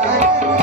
Thank hey, hey, hey.